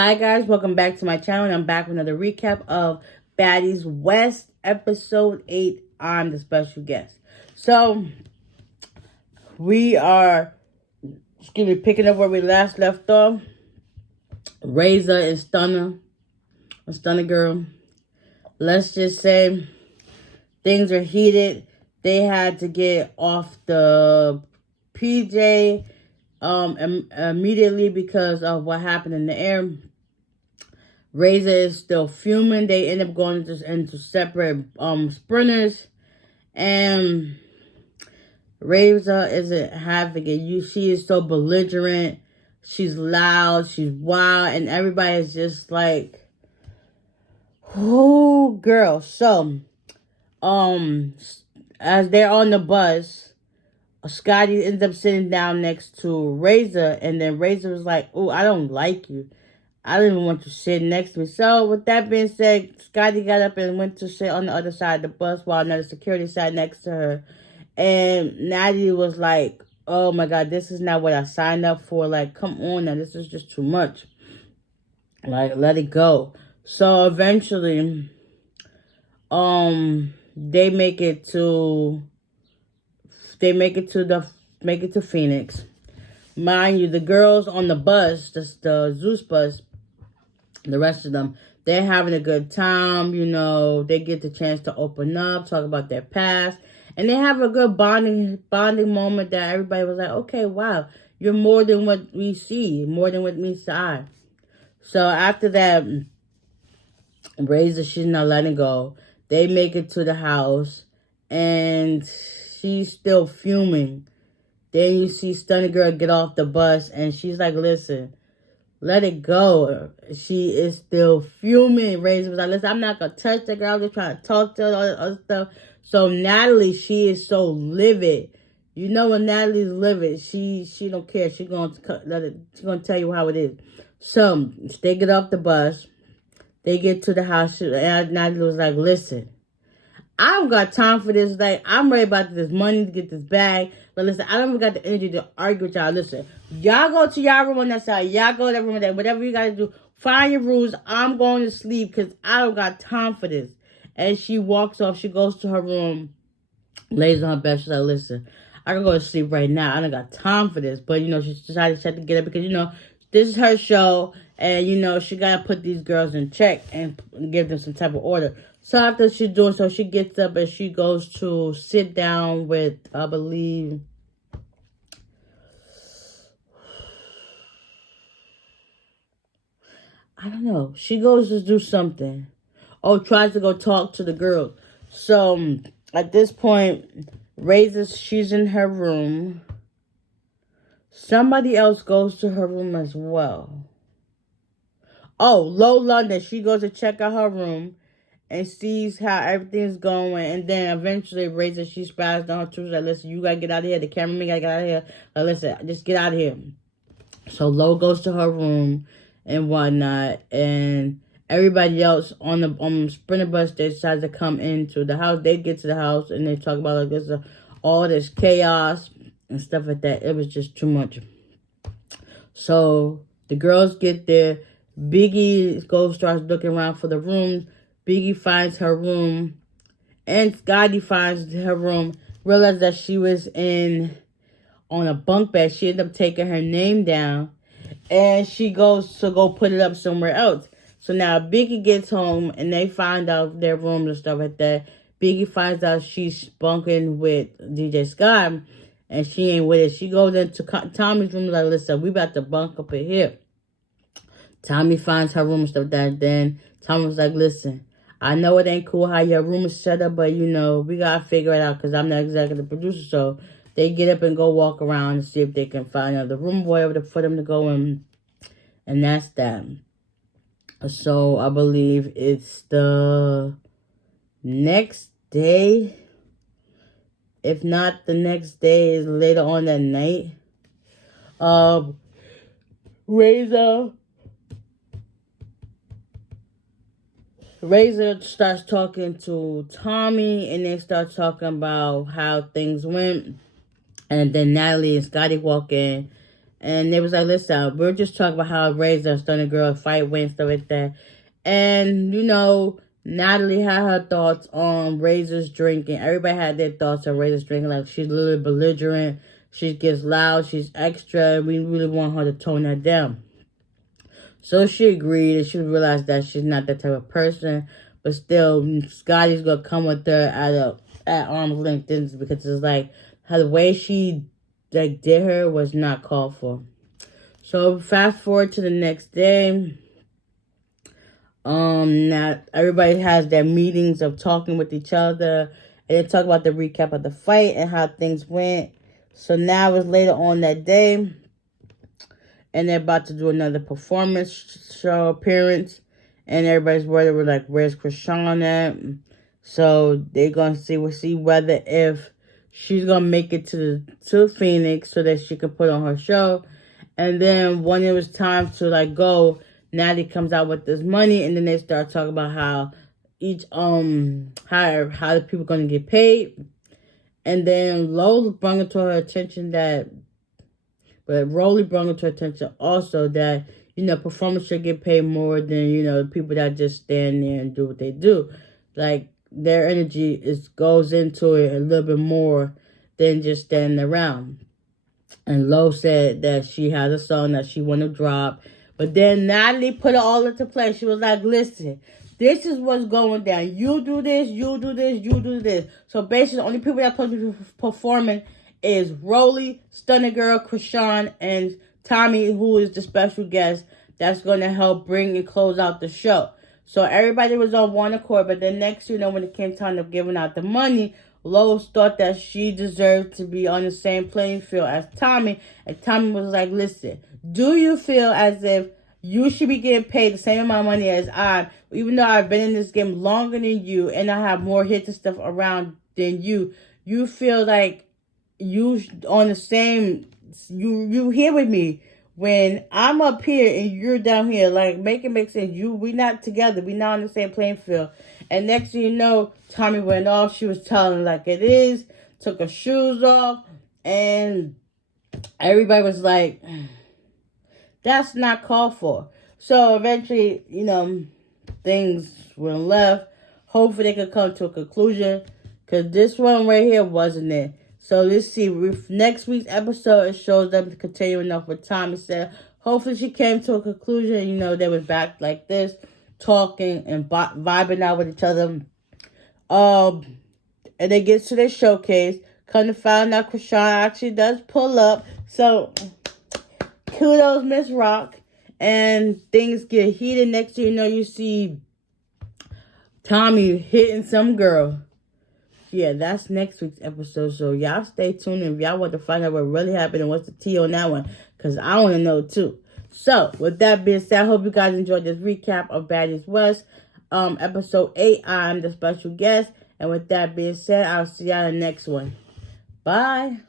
Hi guys, welcome back to my channel. And I'm back with another recap of Baddies West episode 8. I'm the special guest. So we are picking up where we last left off. Razor and Stunner Girl. Let's just say things are heated. They had to get off the PJ immediately because of what happened in the air. Razor is still fuming. They end up going into separate sprinters, and Razor isn't having it. She is so belligerent. She's loud. She's wild, and everybody is just like, "Oh, girl." So, as they're on the bus, Scotty ends up sitting down next to Razor, and then Razor was like, "Oh, I don't like you. I don't even want you sitting next to me." So, with that being said, Scotty got up and went to sit on the other side of the bus while another security sat next to her. And Natalie was like, "Oh my God, this is not what I signed up for. Like, come on now, this is just too much. Like, let it go." So eventually, they make it to Phoenix. Mind you, the girls on the bus, the Zeus bus, the rest of them, they're having a good time. You know, they get the chance to open up, talk about their past, and they have a good bonding moment that everybody was like, okay, wow, you're more than what we see, more than what meets the eye. So after that, Razor, she's not letting go. They make it to the house, and she's still fuming. Then you see Stunning Girl get off the bus, and she's like, listen, let it go. She is still fuming. Razor was like, listen, I'm not going to touch the girl. I'm just trying to talk to her, all that other stuff. So Natalie, she is so livid. You know when Natalie's livid, she don't care. She's going to tell you how it is. So they get off the bus. They get to the house. And Natalie was like, listen, I don't got time for this. Like, I'm ready about this money to get this bag. But listen, I don't even got the energy to argue with y'all. Listen, y'all go to y'all room on that side. Y'all go to that room on that. Whatever you got to do, find your rules. I'm going to sleep because I don't got time for this. And she walks off. She goes to her room, lays on her bed. She's like, listen, I can go to sleep right now. I don't got time for this. But, you know, she decided she had to get up because, you know, this is her show. And, you know, she got to put these girls in check and give them some type of order. So after she's doing so, she gets up and she goes to sit down with, I believe, I don't know. She goes to do something. Oh, tries to go talk to the girl. So at this point, she's in her room. Somebody else goes to her room as well. Oh, Low London. She goes to check out her room and sees how everything's going. And then eventually Razor, she spazzed on her too. She's like, listen, you gotta get out of here. The cameraman gotta get out of here. Like, listen, just get out of here. So Lo goes to her room and whatnot. And everybody else on the Sprinter bus, they decide to come into the house. They get to the house and they talk about like this, all this chaos and stuff like that. It was just too much. So the girls get there. Biggie starts looking around for the rooms. Biggie finds her room, and Scotty finds her room, realized that she was on a bunk bed. She ended up taking her name down, and she goes to go put it up somewhere else. So now Biggie gets home, and they find out their rooms and stuff like that. Biggie finds out she's bunking with DJ Scott, and she ain't with it. She goes into Tommy's room, like, listen, we about to bunk up in here. Tommy finds her room and stuff like that. Then Tommy was like, listen, I know it ain't cool how your room is set up, but, you know, we got to figure it out because I'm the executive producer. So they get up and go walk around and see if they can find another room, whatever, for them to go in. And that's that. So I believe it's the next day. If not the next day, is later on that night. Razor starts talking to Tommy, and they start talking about how things went. And then Natalie and Scotty walk in, And they was like, listen, we're just talking about how Razor and Stunning Girl fight, win, stuff like that. And, you know, Natalie had her thoughts on Razor's drinking. Everybody had their thoughts on Razor's drinking. Like, she's a little belligerent. She gets loud. She's extra. We really want her to tone that down. So she agreed, and she realized that she's not that type of person. But still, Scotty's going to come with her at arm's length because it's like, how the way she did her was not called for. So fast forward to the next day. Now everybody has their meetings of talking with each other, and they talk about the recap of the fight and how things went. So now it's later on that day, and they're about to do another performance show appearance, and everybody's worried. We're like, where's Krishan at? So they're gonna see whether if she's gonna make it to Phoenix so that she can put on her show. And then when it was time to like go, Natty comes out with this money, and then they start talking about how each how the people gonna get paid. And then Lo brought it to her attention but Rolly brought it to her attention also that, you know, performers should get paid more than, you know, the people that just stand there and do what they do. Like, their energy goes into it a little bit more than just standing around. And Lo said that she has a song that she want to drop. But then Natalie put it all into place. She was like, listen, this is what's going down. You do this, you do this, you do this. So basically, the only people that are supposed to be performing is Rolly, Stunning Girl, Krishan, and Tommy, who is the special guest that's going to help bring and close out the show. So everybody was on one accord. But then next, you know, when it came time to giving out the money, Lois thought that she deserved to be on the same playing field as Tommy. And Tommy was like, listen, do you feel as if you should be getting paid the same amount of money as I, even though I've been in this game longer than you and I have more hits and stuff around than you? You feel like you on the same, you here with me when I'm up here and you're down here. Like, make it make sense. We not together. We not on the same playing field. And next thing you know, Tommy went off. She was telling like it is, took her shoes off, and everybody was like, that's not called for. So eventually, you know, things went left. Hopefully they could come to a conclusion, because this one right here wasn't it. So let's see. Next week's episode, it shows them continuing off what Tommy said. Hopefully she came to a conclusion. You know, they was back like this, talking and vibing out with each other. And they get to their showcase. Come to find out, Krishan actually does pull up. So kudos, Miss Rock. And things get heated. Next thing you know, you see Tommy hitting some girl. Yeah, that's next week's episode. So y'all stay tuned if y'all want to find out what really happened and what's the tea on that one, because I want to know too. So with that being said, I hope you guys enjoyed this recap of Baddies West, episode 8. I'm the special guest, and with that being said, I'll see y'all in the next one. Bye.